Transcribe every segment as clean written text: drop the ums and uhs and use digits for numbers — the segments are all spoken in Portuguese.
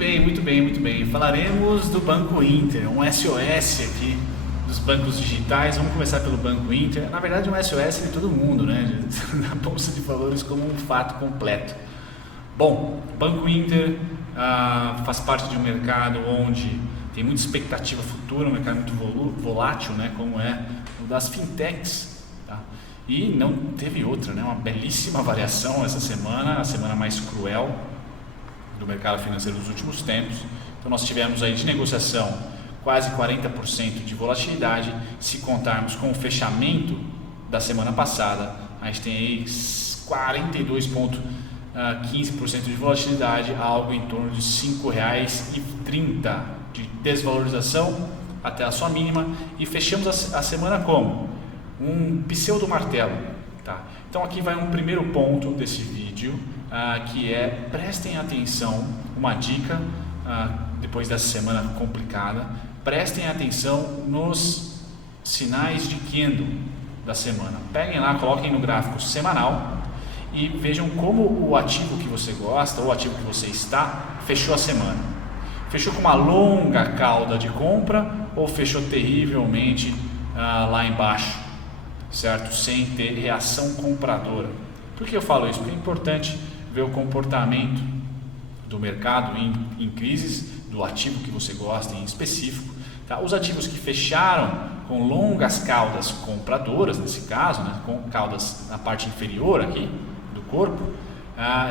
bem, muito bem, muito bem. Falaremos do Banco Inter, um SOS aqui dos bancos digitais. Vamos começar pelo Banco Inter. Na verdade, um SOS de todo mundo, né? Na Bolsa de Valores como um fato completo. Bom, Banco Inter faz parte de um mercado onde tem muita expectativa futura, um mercado muito volátil, né? Como é o das fintechs, tá? E não teve outra, né? Uma belíssima variação essa semana, a semana mais cruel do mercado financeiro dos últimos tempos. Então nós tivemos aí de negociação quase 40% de volatilidade. Se contarmos com o fechamento da semana passada, a gente tem aí 42,15% de volatilidade, algo em torno de R$ 5,30 de desvalorização até a sua mínima, e fechamos a semana como? Um pseudo martelo, tá? Então aqui vai um primeiro ponto desse vídeo, que é: prestem atenção, uma dica depois dessa semana complicada, prestem atenção nos sinais de candle da semana. Peguem lá, coloquem no gráfico semanal e vejam como o ativo que você gosta, ou o ativo que você está, fechou a semana. Fechou com uma longa cauda de compra ou fechou terrivelmente lá embaixo, certo? Sem ter reação compradora. Por que eu falo isso? Porque é importante ver o comportamento do mercado em crises, do ativo que você gosta em específico, tá? Os ativos que fecharam com longas caudas compradoras, nesse caso, né, com caudas na parte inferior aqui do corpo,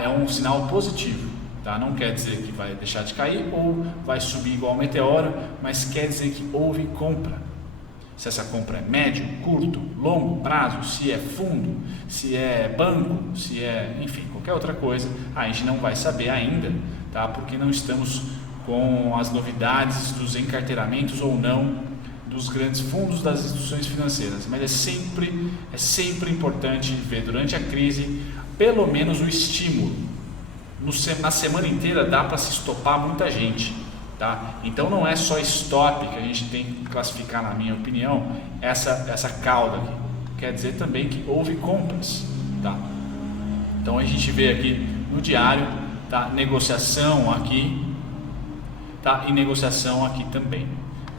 é um sinal positivo, tá? Não quer dizer que vai deixar de cair ou vai subir igual meteoro, mas quer dizer que houve compra. Se essa compra é médio, curto, longo prazo, se é fundo, se é banco, se é, enfim, qualquer outra coisa, a gente não vai saber ainda, tá? Porque não estamos com as novidades dos encarteiramentos ou não dos grandes fundos das instituições financeiras. Mas é sempre importante ver durante a crise pelo menos o estímulo. Na semana inteira dá para se estopar muita gente, tá? Então não é só stop que a gente tem que classificar, na minha opinião, essa cauda aqui. Quer dizer também que houve compras, tá? Então a gente vê aqui no diário, tá? Negociação aqui, tá? E negociação aqui também.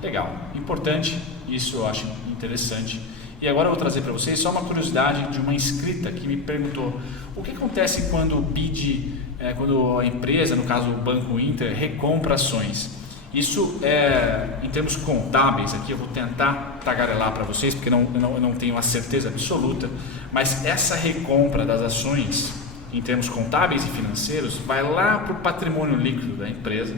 Legal, importante, isso eu acho interessante. E agora eu vou trazer para vocês só uma curiosidade de uma inscrita que me perguntou: o que acontece quando o BID, quando a empresa, no caso o Banco Inter, recompra ações? Isso em termos contábeis, aqui eu vou tentar tagarelar para vocês, porque eu não tenho a certeza absoluta, mas essa recompra das ações, em termos contábeis e financeiros, vai lá para o patrimônio líquido da empresa,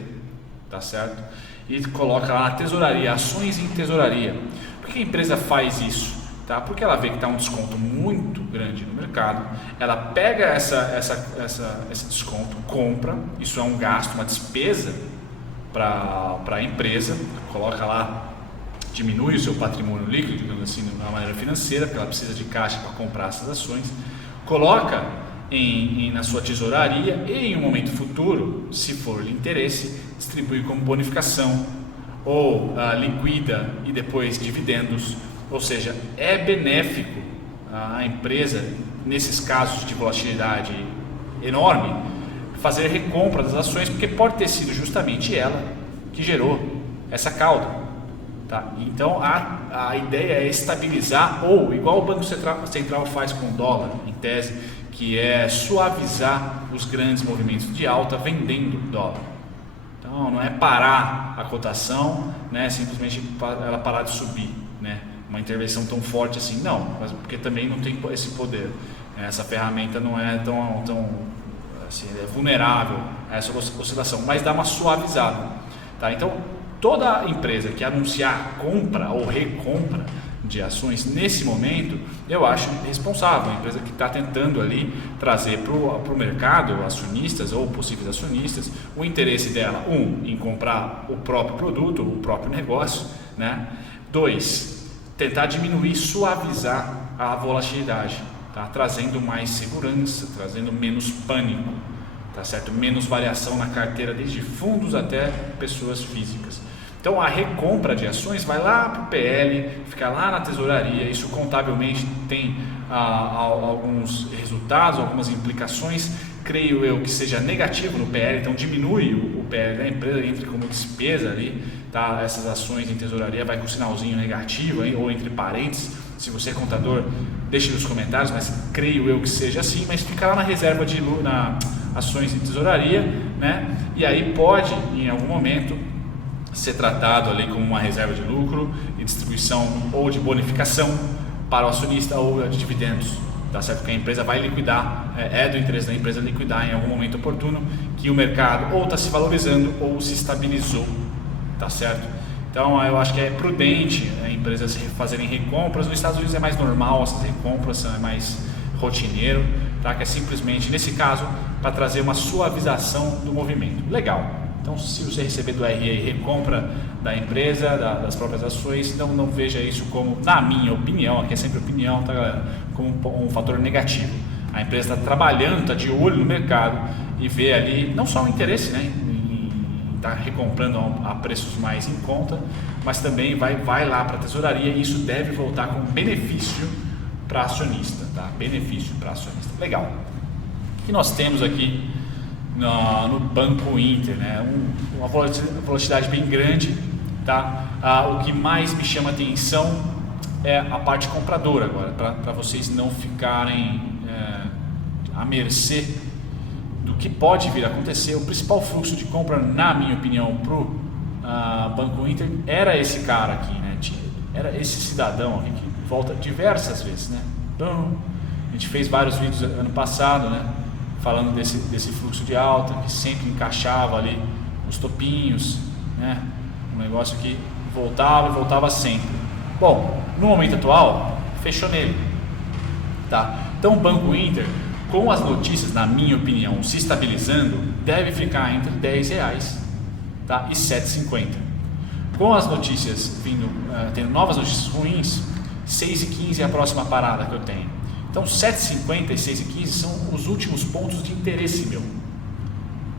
tá certo? E coloca lá na tesouraria, ações em tesouraria. Por que a empresa faz isso? Tá? Porque ela vê que está um desconto muito grande no mercado, ela pega esse desconto, compra, isso é um gasto, uma despesa para a empresa, coloca lá, diminui o seu patrimônio líquido, digamos assim, de uma maneira financeira, porque ela precisa de caixa para comprar essas ações, coloca na sua tesouraria e em um momento futuro, se for de interesse, distribui como bonificação ou liquida e depois dividendos. Ou seja, é benéfico à empresa, nesses casos de volatilidade enorme, fazer recompra das ações, porque pode ter sido justamente ela que gerou essa cauda, tá? Então a ideia é estabilizar, ou igual o Banco Central faz com o dólar, em tese, que é suavizar os grandes movimentos de alta vendendo dólar. Então não é parar a cotação, né, simplesmente ela parar de subir, né? Uma intervenção tão forte assim, não, mas porque também não tem esse poder. Essa ferramenta não é tão assim, é vulnerável a essa oscilação, mas dá uma suavizada, tá? Então, toda empresa que anunciar compra ou recompra de ações nesse momento, eu acho responsável. A empresa que está tentando ali trazer para o mercado acionistas ou possíveis acionistas o interesse dela, em comprar o próprio produto, o próprio negócio, né? 2, tentar diminuir, suavizar a volatilidade, tá? Trazendo mais segurança, trazendo menos pânico, tá certo? Menos variação na carteira, desde fundos até pessoas físicas. Então a recompra de ações vai lá para o PL, fica lá na tesouraria. Isso contabilmente tem alguns resultados, algumas implicações creio eu que seja negativo no PL, então diminui o PL da empresa, entre como despesa ali, tá? Essas ações em tesouraria vai com um sinalzinho negativo aí, ou entre parênteses. Se você é contador, deixe nos comentários, mas creio eu que seja assim, mas fica lá na reserva de ações em tesouraria, né? E aí pode, em algum momento, ser tratado ali como uma reserva de lucro e distribuição ou de bonificação para o acionista ou de dividendos, tá certo? Porque a empresa vai liquidar, é do interesse da empresa liquidar em algum momento oportuno que o mercado ou está se valorizando ou se estabilizou, tá certo? Então eu acho que é prudente empresas fazerem recompras. Nos Estados Unidos é mais normal essas recompras, é mais rotineiro, tá? Que é simplesmente, nesse caso, para trazer uma suavização do movimento. Legal. Então, se você receber do RI recompra da empresa, das próprias ações, não veja isso como, na minha opinião, aqui é sempre opinião, tá, galera? Como um fator negativo. A empresa está trabalhando, está de olho no mercado e vê ali não só o interesse, né, em estar recomprando a preços mais em conta, mas também vai lá para a tesouraria e isso deve voltar com benefício para acionista, tá? Benefício para acionista. Legal. O que nós temos aqui no Banco Inter, né? Uma volatilidade bem grande, tá? O que mais me chama atenção é a parte compradora agora, para vocês não ficarem à mercê do que pode vir a acontecer. O principal fluxo de compra, na minha opinião, para o Banco Inter era esse cara aqui, né? Era esse cidadão aqui que volta diversas vezes, né? Então, a gente fez vários vídeos ano passado, né? Falando desse fluxo de alta que sempre encaixava ali os topinhos, né? Um negócio que voltava e voltava sempre. Bom, no momento atual, fechou nele, tá? Então o Banco Inter, com as notícias, na minha opinião, se estabilizando, deve ficar entre R$10, tá? E 7,50. Com as notícias vindo, tendo novas notícias ruins, 6,15 é a próxima parada que eu tenho. Então 7,50 e 6,15 são os últimos pontos de interesse meu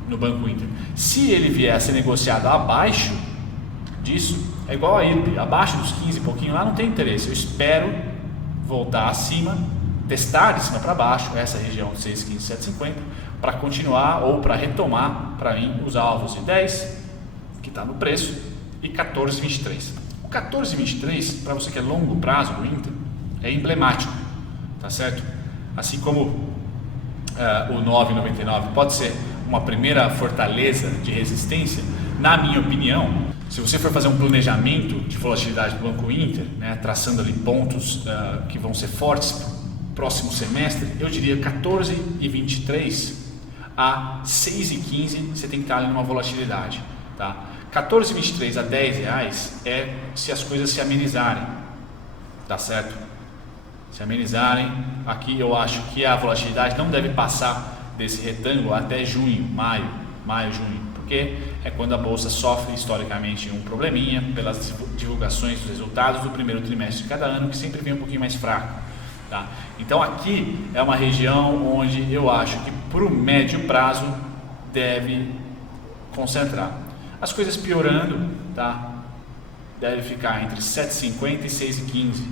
no Banco Inter. Se ele vier a ser negociado abaixo disso, é igual a IRB, abaixo dos 15 e pouquinho lá não tem interesse. Eu espero voltar acima, testar de cima para baixo essa região de 6,15 e 7,50 para continuar ou para retomar para mim os alvos de 10, que está no preço, e 14,23. O 14,23, para você que é longo prazo do Inter, é emblemático. Tá certo? Assim como o 9,99 pode ser uma primeira fortaleza de resistência, na minha opinião, se você for fazer um planejamento de volatilidade do Banco Inter, né, traçando ali pontos que vão ser fortes para o próximo semestre, eu diria 14,23 a 6,15 você tem que estar ali numa volatilidade, tá? 14,23 a R$10 é se as coisas se amenizarem, tá certo? Se amenizarem, aqui eu acho que a volatilidade não deve passar desse retângulo até junho, maio, junho, porque é quando a bolsa sofre historicamente um probleminha pelas divulgações dos resultados do primeiro trimestre de cada ano, que sempre vem um pouquinho mais fraco, tá? Então aqui é uma região onde eu acho que para o médio prazo deve concentrar. As coisas piorando, tá? Deve ficar entre 7,50 e 6,15,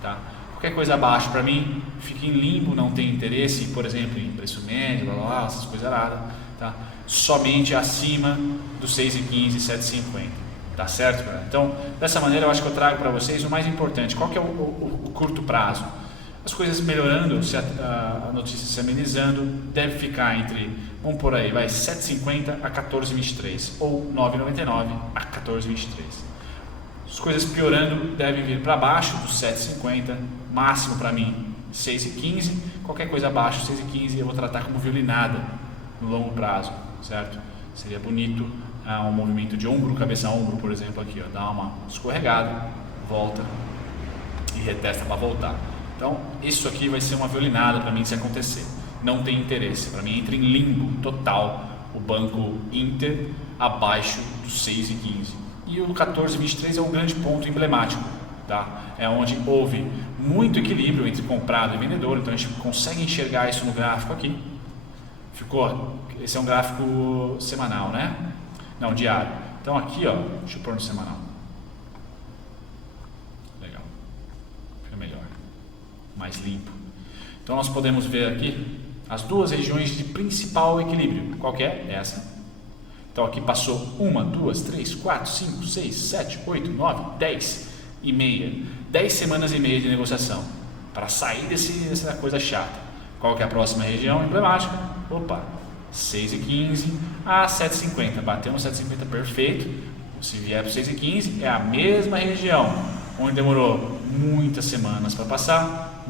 tá? Qualquer coisa abaixo, para mim, fica em limbo, não tem interesse, por exemplo, em preço médio, blá, blá, blá, essas coisas aradas, tá? Somente acima dos 6,15 e 7,50, tá certo, cara? Então, dessa maneira, eu acho que eu trago para vocês o mais importante. Qual que é o curto prazo? As coisas melhorando, a notícia se amenizando, deve ficar entre, vamos por aí, vai 7,50 a 14,23 ou 9,99 a 14,23. As coisas piorando devem vir para baixo dos 7,50, máximo para mim 6,15, qualquer coisa abaixo 6,15 eu vou tratar como violinada no longo prazo, certo? Seria bonito um movimento de ombro, cabeça a ombro, por exemplo, aqui, ó, dá uma escorregada, volta e retesta para voltar. Então isso aqui vai ser uma violinada para mim se acontecer, não tem interesse, para mim entra em limbo total o Banco Inter abaixo dos 6,15. E o 14,23 é um grande ponto emblemático, tá? É onde houve muito equilíbrio entre comprado e vendedor, então a gente consegue enxergar isso no gráfico aqui. Esse é um gráfico semanal, né? Não, diário. Então aqui, ó, deixa eu pôr no semanal. Legal. Fica melhor. Mais limpo. Então nós podemos ver aqui as duas regiões de principal equilíbrio. Qual que é? Essa. Então aqui passou 1, 2, 3, 4, 5, 6, 7, 8, 9, 10 e meia. 10 semanas e meia de negociação para sair dessa coisa chata. Qual que é a próxima região emblemática? Opa, 6,15 a 7,50. Bateu no 7,50, perfeito. Se vier para 6,15 é a mesma região onde demorou muitas semanas para passar,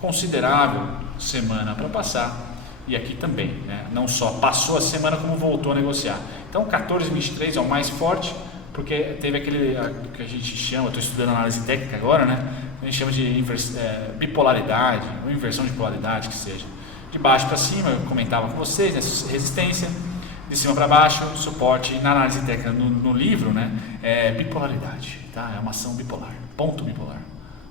considerável semana para passar, e aqui também, né? Não só passou a semana como voltou a negociar. Então 14,23 é o mais forte, porque teve aquele que a gente chama, eu estou estudando análise técnica agora, né? A gente chama de bipolaridade, ou inversão de polaridade, que seja. De baixo para cima, eu comentava com vocês, né? Resistência, de cima para baixo, suporte. Na análise técnica, no livro, né? É bipolaridade, tá? É uma ação bipolar, ponto bipolar,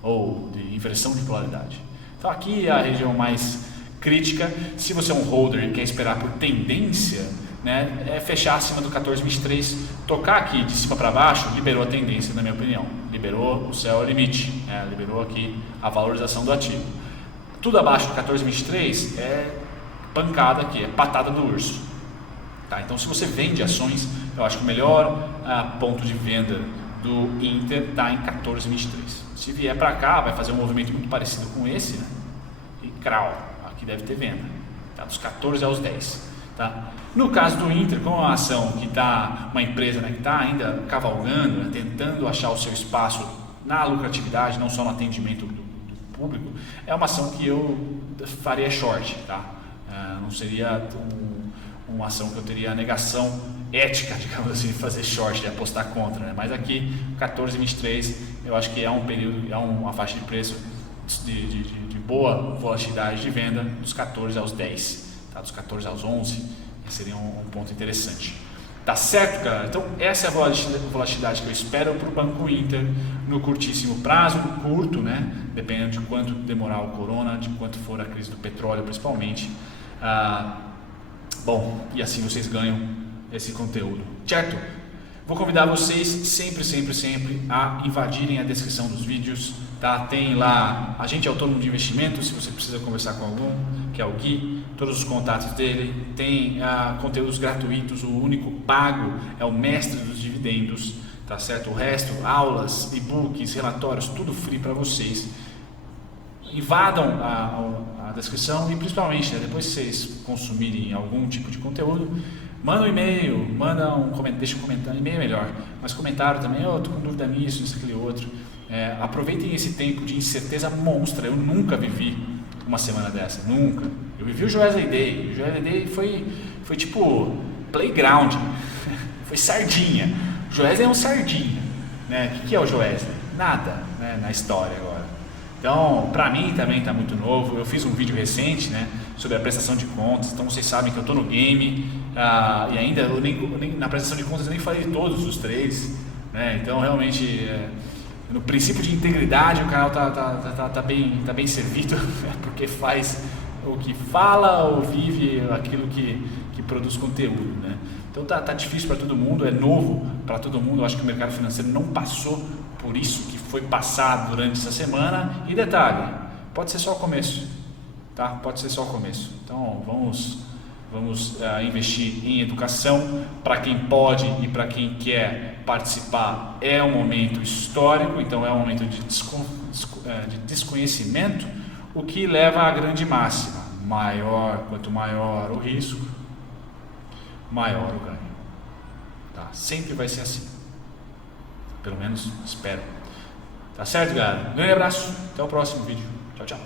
ou de inversão de polaridade. Então aqui é a região mais crítica. Se você é um holder e quer esperar por tendência, né, é fechar acima do 14,23, tocar aqui de cima para baixo, liberou a tendência, na minha opinião, liberou o céu ao limite, né, liberou aqui a valorização do ativo. Tudo abaixo do 14,23 é pancada aqui, é patada do urso, tá? Então se você vende ações, eu acho que o melhor ponto de venda do Inter está em 14,23. Se vier para cá, vai fazer um movimento muito parecido com esse, né? E crau, aqui deve ter venda, tá? Dos 14 aos 10, tá? No caso do Inter, como é uma ação que está, uma empresa, né, que está ainda cavalgando, né, tentando achar o seu espaço na lucratividade, não só no atendimento do público, é uma ação que eu faria short, tá? Não seria uma ação que eu teria a negação ética, digamos assim, de fazer short, de apostar contra, né? Mas aqui 14,23 eu acho que é um período, é uma faixa de preço de boa volatilidade de venda dos 14 aos 10, tá? Dos 14 aos 11 seria um ponto interessante. Tá certo, galera? Então essa é a volatilidade que eu espero para o Banco Inter no curtíssimo prazo, curto, né? Dependendo de quanto demorar o corona, de quanto for a crise do petróleo principalmente. Bom, e assim vocês ganham esse conteúdo, certo? Vou convidar vocês sempre a invadirem a descrição dos vídeos, tá? Tem lá Agente Autônomo de Investimento, se você precisa conversar com algum, que é o Gui, todos os contatos dele. Tem conteúdos gratuitos, o único pago é o Mestre dos Dividendos, tá certo? O resto, aulas, e-books, relatórios, tudo free para vocês. Invadam a descrição e principalmente, né, depois que vocês consumirem algum tipo de conteúdo, manda um e-mail, deixa um comentário, e-mail é melhor, mas comentário também, eu tô com dúvida nisso, aquele outro. Aproveitem esse tempo de incerteza monstra. Eu nunca vivi uma semana dessa, nunca. Eu vivi o Joesley Day. O Joesley Day foi tipo playground, foi sardinha. O Joesley é um sardinha, né? O que é o Joesley? Nada, né, na história agora. Então, para mim também está muito novo. Eu fiz um vídeo recente, né, sobre a prestação de contas. Então vocês sabem que eu estou no game e ainda na prestação de contas eu nem falei de todos os trades, né? Então realmente no princípio de integridade o canal tá bem servido, porque faz o que fala ou vive aquilo que produz conteúdo, né? Então tá difícil para todo mundo, é novo para todo mundo. Eu acho que o mercado financeiro não passou por isso que foi passado durante essa semana. E detalhe, pode ser só o começo, tá? Pode ser só o começo. Então vamos investir em educação para quem pode e para quem quer participar. É um momento histórico, então é um momento de desconhecimento, o que leva à grande máxima: quanto maior o risco, maior o ganho, tá? Sempre vai ser assim, pelo menos espero. Tá certo, galera? Um grande abraço, até o próximo vídeo. Tchau, tchau.